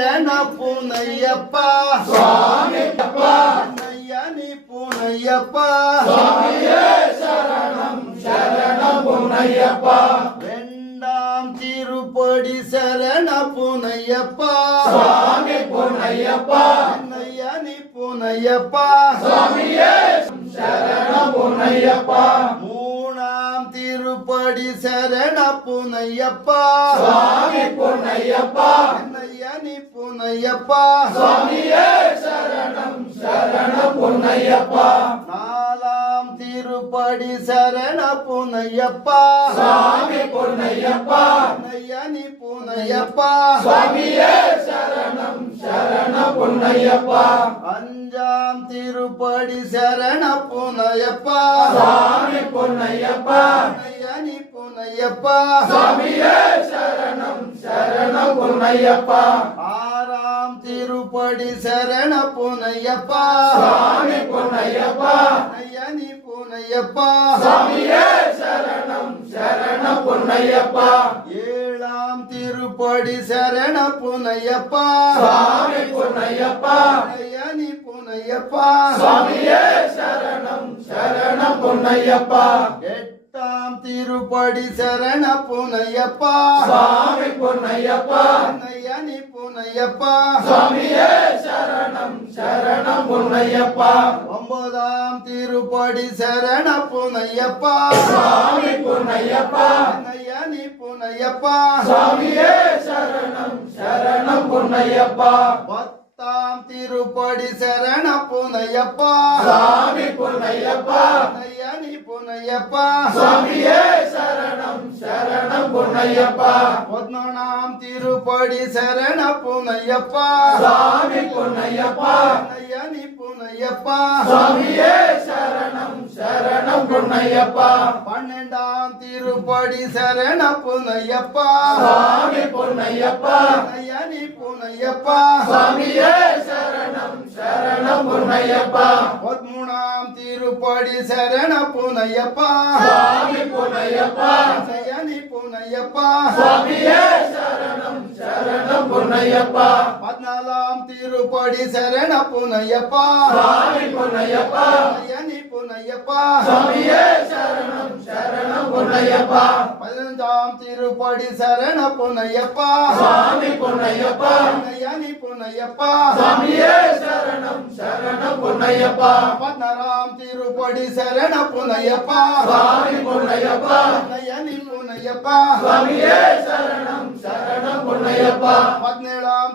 சரண புனையப்பா சுவாமி அப்பா நையனி புனையப்பா சுவாமியே சரணம் சரணம் புனையப்பா ரெண்டாம் திருப்படி சரண புனையப்பா சுவாமி புனையப்பா நையனி புனையப்பா சுவாமியே சரணம் புனையப்பா மூணாம் திருப்படி சரண புனையப்பா சுவாமி புனையப்பா நையனி புனையப்பா சுவாமியே சரணம் சரணம் புனையப்பா நாலாம் திருப்படி சரண புனையப்பா சுவாமி புனையப்பா நையனி புனையப்பா சுவாமியே சரணம் சரணம் புனையப்பா அஞ்சாம் திருப்படி சரண புனையப்பா சுவாமி புனையப்பா நையனி புனையப்பா சுவாமியே சரணம் சரணம் புனையப்பா ஆறாம் திருப்படி சரண புனையப்பா சுவாமி புனையப்பா நையனி புனையப்பா சுவாமியே சரணம் சரணம் புனையப்பா ஏழாம் திருப்படி சரண புனையப்பா சுவாமி புனையப்பா நையனி புனையப்பா சுவாமியே சரணம் சரணம் புனையப்பா எட்டாம் திருப்படி சரண புனையப்பா சுவாமி புனையப்பா நையனி புனையப்பா சுவாமியே சரணம் சரணம் புனையப்பா ஒன்பதாம் திருப்படி சரண புனையப்பா சுவாமி புனையப்பா நையனி புனையப்பா சுவாமியே சரணம் சரணம் புனையப்பா பத்தாம் திருப்படி சரண புனையப்பா சுவாமி புனையப்பா நையனி புனையப்பா சுவாமியே சரணம் சரணம் புனையப்பா பதினொன்றாம் திருப்படி சரண புனையப்பா சுவாமி புனையப்பா நையனி புனையப்பா சுவாமியே சரணம் சரணம் புனையப்பா பன்னெண்டாம் திருப்படி சரண புனையப்பா சுவாமி புனையப்பா நையனி புனையப்பா சுவாமியே சரணம் சரணம் புனையப்பா பதிமூணாம் திருப்படி சரண புனையப்பா சுவாமி புனையப்பா நையனி புனையப்பா சுவாமியே சரணம் சரணம் புனையப்பா பதினாலாம் திருப்படி சரண புனையப்பா சுவாமி புனையப்பா நையனி புனையப்பா சுவாமியே சரணம் சரணம் புனையப்பா பதினஞ்சாம் திருப்படி சரண புனையப்பா சுவாமி புனையப்பா நையனி புனையப்பா சுவாமியே சரணம் சரணம் புனையப்பா பதினாறாம் திருப்படி சரண புனையப்பா சுவாமி புனையப்பா நையனி புனையப்பா சுவாமியே சரணம் சரணம் புனையப்பா பதினேழாம்